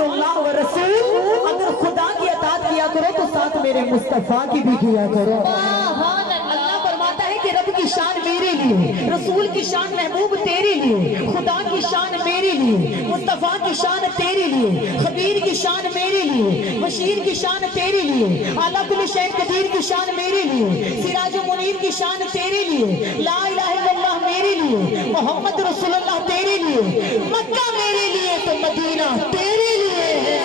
अल्लाह व रसूल, अगर खुदा की अताअत किया करो तो साथ मेरे मुस्तफा की भी किया करो। अल्लाह फरमाता है कि रब की शान मेरे लिए, रसूल की शान महबूब तेरे लिए, खुदा की शान मेरे लिए, मुस्तफा की शान तेरे लिए, खबीर की शान मेरे लिए, बशीर की शान तेरे लिए, आला कुल शै कदीर की शान मेरे लिए, सिराज मुनीर की शान तेरे लिए, ला इलाहा इल्लल्लाह मेरे लिए, मोहम्मद रसूलुल्लाह तेरे लिए, मक्का मेरे लिए तो मदीना तेरे लिए है।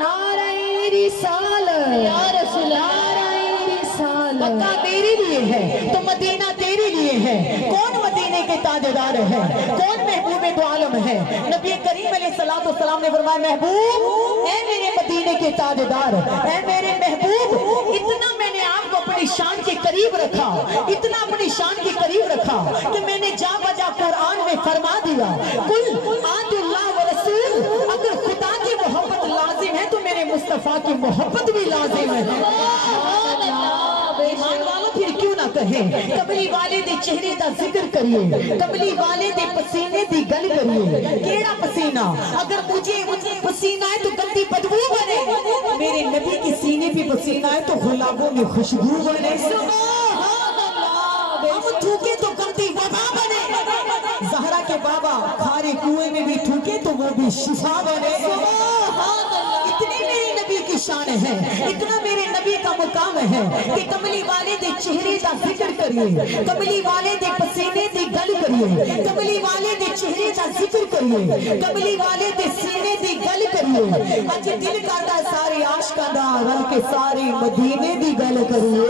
नारे रिसालत या रसूल, मक्का मेरे लिए है तो मदीना तेरे लिए है। कौन मदीने के ताजदार है, कौन महबूब दो आलम है? नबी करीम अलैहिस्सलाम ने फरमाया, महबूब ऐ मेरे मदीने के ताजदार, ऐ मेरे महबूब, इतना मैंने आपको अपनी शान के करीब रखा, इतना अपनी शान के करीब रखा कि मैंने जा बजा कुरान में फरमा दिया, कुल आतिल्लाह व रसूल, अगर खुदा की मोहब्बत लाजिम है तो मेरे मुस्तफा की मोहब्बत भी लाजिम है। ईमान वालों फिर क्यों ना कहें, कमली वाले दे चेहरे दा जिक्र करिए, कमली वाले दे पसीने दी गल करिए। केड़ा पसीना? अगर मुझे पसीना है तो गंदी बदबू बने, मेरे नबी के सीने पे पसीना है तो गुलाबों में खुशबू बने। हम थूके तो गंदी वबा बने, ज़हरा के बाबा खारे कुएं में भी थूके तो वो भी शिफा बने। इतनी मेरे नबी की शान है, इतना मेरे नबी का मुकाम है कि कमली वाले दे चेहरे का जिक्र करिए, कमली वाले दे पसीने दी गल करिए, कमली वाले दे चेहरे का जिक्र करिए, कमली वाले दे सीने दी गल करिए। अज दिल करदा सारे आशिकां दा रल के सारे मदीने दी गल करिए।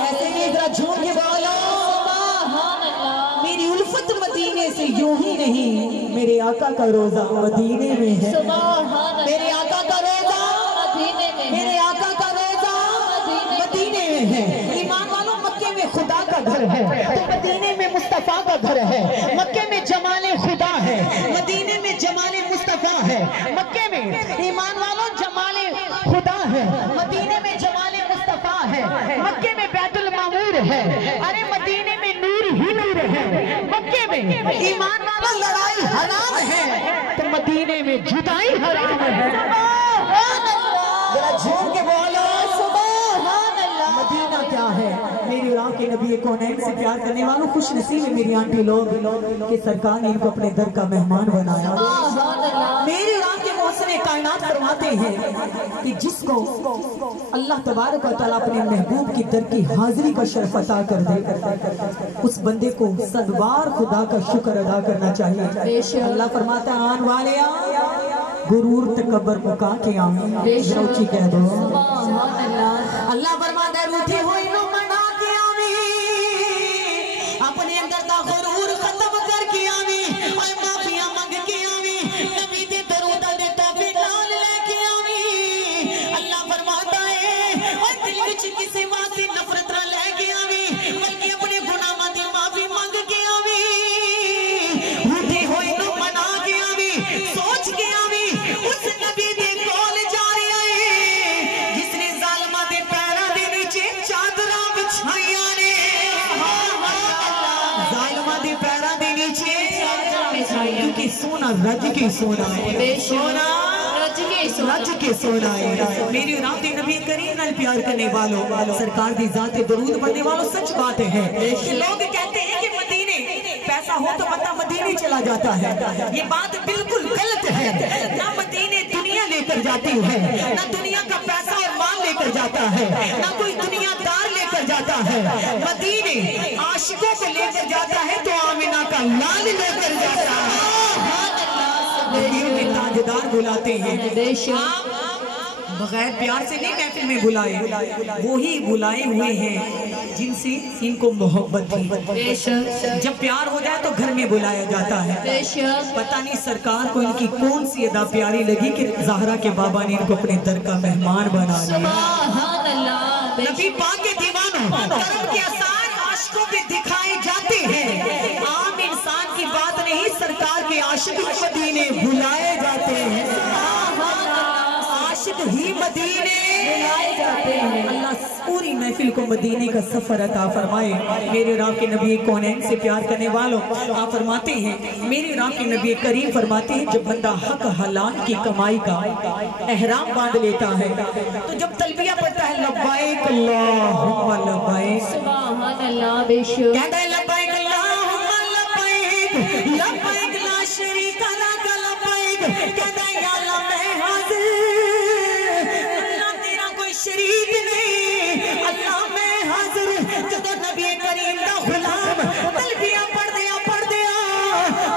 ऐसे ही जरा झूम के बोलो, मेरी उल्फत मदीने से यूं ही नहीं, मेरे आका का रोजा मदीने में है। मेरे आका का रोजा मदीने में, मेरे आका का रोजा मदीने में है। ईमान वालों, मक्के में खुदा का घर है तो मदीने में मुस्तफा का घर है। मक्के में जमाले खुदा है, मदीने में जमाले मुस्तफा है। मक्के में ईमान वालों जमाले खुदा है, मदीने में जमाले मुस्तफा है। मक्के में बैतुल मामूर है, अरे मदीने में नूर ही नूर है। मक्के में ईमान वालों लड़ाई हराम है तो मदीने में जुदाई हराम है। जरा झूम के बोलो सुभान अल्लाह। मदीना क्या है? मेरी राह के नबी कौनैन से प्यार करने वालों, खुश नसीब है मेरी आंटी लोग कि सरकार ने इनको अपने दर का मेहमान बनाया। मेरी राह के मौसम कायनात फरमाते हैं कि जिसको अल्लाह तबारक व तआला अपने महबूब की दर की हाजिरी का शर्फ अता कर दे, उस बंदे को सदबार खुदा का शुक्र अदा करना चाहिए। अल्लाह फरमाता है, आन वाले गुरूर तकबर मुका के आमी, ऊंची कह दो। अल्लाह फरमाता है, रूठी हुई नो मना के आमी, अपने अंदर दा गुरूर खत्म करके आमी, और माफिया मांग के आमी, नबी दे दरूद दे तोहफे नाल लेके आमी। अल्लाह फरमाता है, और दिल विच किसे वास्ते नफरत ना लेके आवी, बल्कि अपने गुनाहां दी माफी मांग के आवी। रूठी हुई नो मना के आवी, सोच के आवी, उस नबी दे कोल जा रहा है जिसने जालिमां दे पैरां दे नीचे चादरां बिछाईयां ने। जालिमां दे पैरां दे नीचे चादरां बिछाईयां, क्योंकि सोना रज के सोना है, सोना रज के सोना है। मेरी रात नबी करीम नाल प्यार करने वालों, सरकार दी जात दरूद पढ़ने वालों, सच बात है कि लोग कहते हैं कि मदीने पैसा हो तो बंदा मदीने चला जाता है। ये बात बिल्कुल गलत है। ना मदीने दुनिया लेकर जाती है, ना दुनिया का पैसा और माल लेकर जाता है, ना कोई दुनियादार लेकर जाता है। मदीने आशिकों को लेकर जाता है तो आमिना का लाल लेकर जाता है। के ताजदार बुलाते हैं, बगैर प्यार से नहीं महफिल में बुलाए, वो ही बुलाए हुए हैं जिनसे इनको मोहब्बत थी। जब प्यार हो जाए तो घर में बुलाया जाता है। पता नहीं सरकार को इनकी कौन सी अदा प्यारी लगी कि ज़हरा के बाबा ने इनको अपने दर का मेहमान बना लिया। नबी पाक के दीवानों, करम के आसार आशिकों पे दिखाए जाते हैं। आम इंसान की बात नहीं, सरकार के आशिक मदीने बुलाए जाते हैं। आशिक ही मदीने बुलाए जाते हैं। अल्लाह पूरी महफिल को मदीने का सफर अता फरमाए। मेरे राह के नबी कौनैन से प्यार करने वालों, आप फरमाते हैं, मेरे राह के नबी करीम फरमाते हैं, जब बंदा हक हलाल की कमाई का एहराम बांध लेता है तो जब तलबिया पढ़ता है लब्बैक अल्लाहुम्मा लब्बैक, सुभान अल्लाह, बेशक कहता है लब्बैक अल्लाहुम्मा लब्बैक, लब्बैक ला शरीका लक लब्बैक, कहता है या अल्लाह मैं हाजिर, अल्लाह तेरा कोई शरीक नहीं, अल्लाह मैं हाजिर। जब नबी करीम दा गुलाम तलबिया पढ़ दिया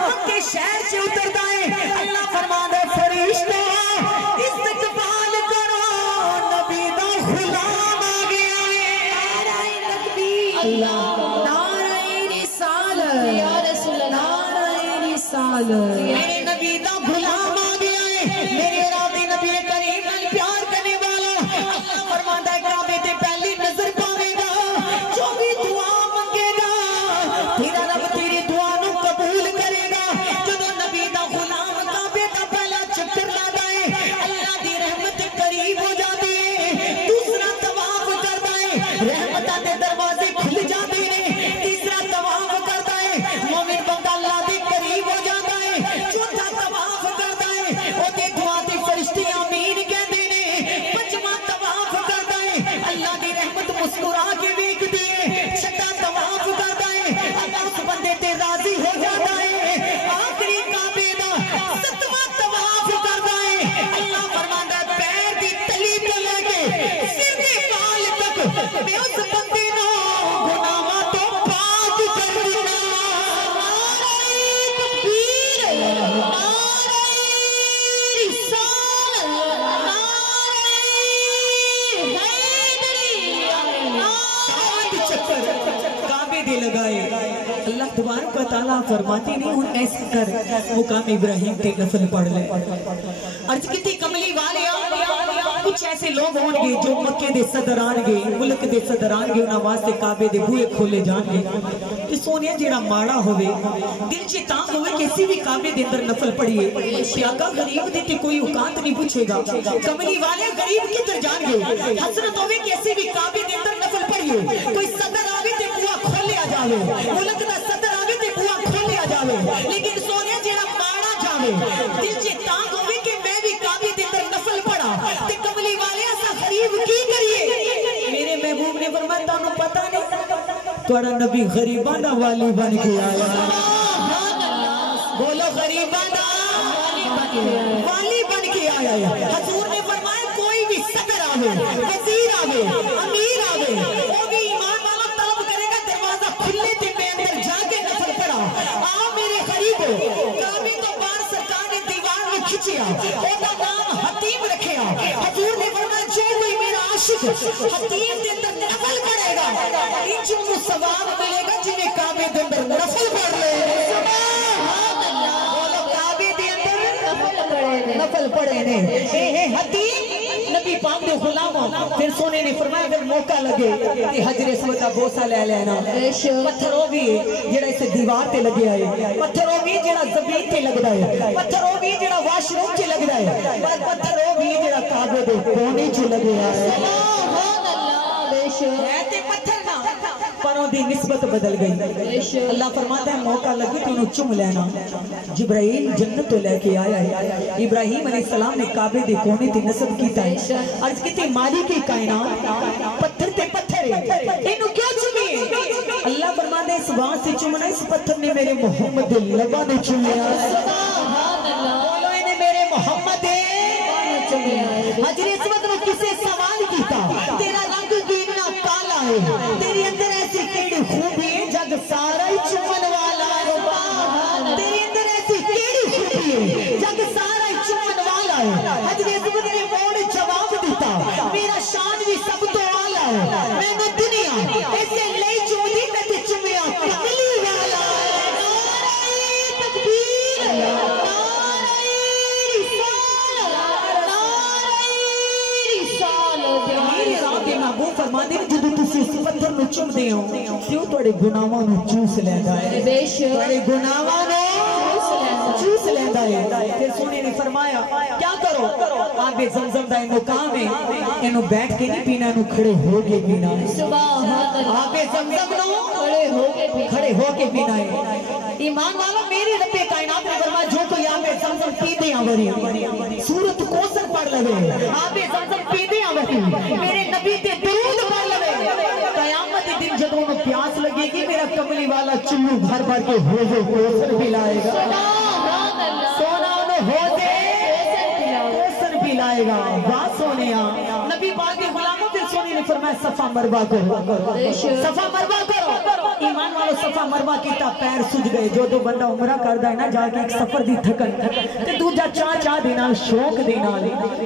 मक्के शहर से उतरदा है, अल्लाह फरमांदा है फरिश्ता इस्तकबाल करो, नबी दा गुलाम आ गया है। नारे तकबीर, अल्लाह नारे रिसालत, या रसूल अल्लाह नारे रिसालत, मेरे नबी दा गुलाम आ गया है। मेरे राबे नबी करीम नाल प्यार करने वाला, अल्लाह फरमांदा है काबे ते पहली नजर पावेगा, जो भी दुआ मंगेगा तेरा रब तेरी दुआ नु कबूल करेगा। जदों नबी दा गुलाम काबे दा पहला चक्कर लादा है, अल्लाह दी रहमत करीब हो जाती है। दूसरा तवाफ करदा है, रहमतां दे दरवाजे खुल जाते हैं। तीसरा तवाफ करदा है, मोमिन बंदा अल्लाह दे करीब हो जाता है। चौथा तवाफ करदा है, ओदी दुआ ते फरिश्ते आमीन कहंदे ने। पंजवां तवाफ करदा है, अल्लाह दी रहमत मुस्कुरा के वेखदी है। छठा तवाफ करदा है, अल्लाह उस बंदे ते राजी हो जाता है। आखिरी काबे दा सतवां तवाफ करदा है, अल्लाह फरमांदा है पैर दी तली तो लेके सिर दे बाल तक मैं उस बंदे नु गुनाहां तो पाक कर देना। नारे तकबीर, नारे रिसालत, नारे हैदरी, नारे चक्कर काबे दे लगाए। अल्लाह तबारक व तआला फरमाते नहीं हुन ऐसा कर मुकाम इब्राहिम ते नफल पढ़ ले। अर्ज कीती कमली वाले कुछ ऐसे लोग होंगे जो मक्के दे सदर आनगे, मुल्क दे सदर आनगे, उन्हां वास्ते काबे दे बूहे खोले जाणगे। ते सोनिया जेड़ा माड़ा होवे दिल च तां होवे कि किसी भी काबे दे अंदर नफल पढ़िए, प्यागा गरीब दी ते कोई औकात नहीं पूछेगा। कमली वाले गरीब किधर जाणगे, हसरत होवे कि किसी भी काबे दे अंदर नफल पढ़िए। कोई सदर आवे ते बूहा खोलिया जावे, मुल्क दा सदर आवे ते बूहा खोलिया जावे, लेकिन सोनिया जेड़ा माड़ा जावे दिल च तां होवे कि मैं भी काबे दे अंदर नफल पढ़ा। ते कमली वाले असा गरीब की करिए? मेरे महबूब ने फरमाया तानू पता नहीं तुहाड़ा नबी गरीबां दा वाली बन के आया। बोलो गरीबां दा वाली बन के आया है। हजूर ने फरमाया कोई भी सदर आवे, वजीर आवे, अमीर आवे, वो भी ईमान वाला तलब करेगा दरवाजा खुले ते मैं अंदर जाके नफल पढ़ा। आ मेरे गरीबो, काबे तो बाहर सरकार ने दीवार में खिंचिया, ओदा नाम हतीम रखिया। हजूर ने फरमाया जो कोई मेरा आशिक हतीम दे अंदर नफल पढ़ेगा इंच को सवाब मिलेगा जिन्हें काबे दे अंदर नफल पढ़ ले। सुभान अल्लाह, बोलो काबे दे अंदर नफल पढ़े ने। ए हतीम नबी पाक दे गुलाम। फिर सोने ने फरमाया अगर मौका लगे कि हजर अस्वद दा बोसा ले लेना। पत्थर वो भी जेड़ा इस दीवार ते लगे है, पत्थर वो भी जेड़ा जमीन ते लगदा है, पत्थर वो भी जेड़ा वाशरूम च लगदा है, पर पत्थर वो भी जेड़ा काबे दे कोने च लगे है। सुभान अल्लाह, बेशक है ते पत्थर ना पर ओदी निस्बत बदल गई। अल्लाह फरमाता है मौका लगे तो उन्हें चुम लेना। जिब्राइल जन्नत तो लेके आया है। इब्राहिम अलैहिस्सलाम ने काबे दे कोने ते नस्ब कीता है। अर्ज कीती मालिक की कायनात पत्थर ते पत्थर है, इनु क्यों चुमिए? अल्लाह फरमाता है इस बात से चुमना, इस पत्थर ने मेरे मोहम्मद दे लबा ने चुमिया। सुभान अल्लाह, बोलो इन्हें मेरे मोहम्मद दे चुमिया। हजर अस्वद ने किसे सवाल कीता तेरा रंग कितना काला है, तेरे अंदर ऐसी केड़ी खूबी है जग सारा ही चुमन वाला है। तेरे अंदर ऐसी केड़ी खूबी है जग सारा ही चुमन वाला है। हजर अस्वद ने मोड़ जवाब दिता मेरा शान भी सब तो आला है, मैंने दुनिया ऐसे ले चुमदी मैं ते चुमिया कमली वाला है। नारे तकबीर, नारे रिसालत, नारे रिसालत। मेरे रब दे महबूब फरमांदे ने जदों तुसीं इस पत्थर नूं चुमदे हो ते ओह तुहाडे गुनाहां नूं चूस लैंदा है। बेशक तुहाडे गुनाहां नूं चूस लैंदा है। फिर सोने ने फरमाया क्या करो? کرو آبے زمزم دا مقام ہے انہوں بیٹھ کے نہیں پینا انہوں کھڑے ہو کے پینا ہے سبحان اللہ آبے زمزم نو کھڑے ہو کے پینا ہے ایمان والا میری رب کائنات نے فرمایا جو کوئی آبے زمزم پیتے آوری سورت کوثر پڑھ لگے آبے زمزم پیتے آوری میرے نبی تے درود پڑھ لگے قیامت دن جب انہوں پیاس لگے گی میرا کملی والا چلو بھر بھر کے حوض کوثر پلائے گا سبحان اللہ سونا انہوں حوض کوثر پلائے گا واہ سونیا نبی پاک کے غلاموں سے سونے نے فرمایا صفا مروا کرو صفا مروا کرو ایمان والو صفا مروا کیتا پیر سج گئے جو دو بندہ عمرہ کردہ ہے نا جا کے ایک سفر دی تھکن تے دوجا چاہ دینا شوق دینا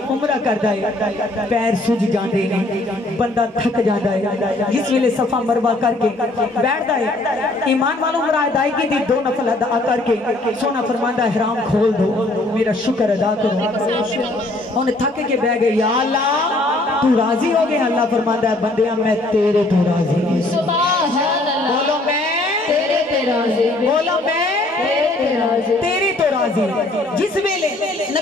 عمرہ کردہ ہے پیر سج جاندے نے بندہ تھک جاندہ ہے جس ویلے صفا مروا کر کے بیٹھ دائے ایمان والو عمرہ ادائیگی دی 2 نفل ادا کر کے سونا فرماندہ احرام کھول دو میرا شکر ادا کرو انہیں تھک کے بہ گئے یا اللہ تو راضی ہو گئے اللہ فرماندہ ہے بندیاں میں تیرے تو راضی ہوں سبحان اللہ بولو میں تیرے تے راضی بولو میں تیرے تے راضی تیری تو راضی جس ویلے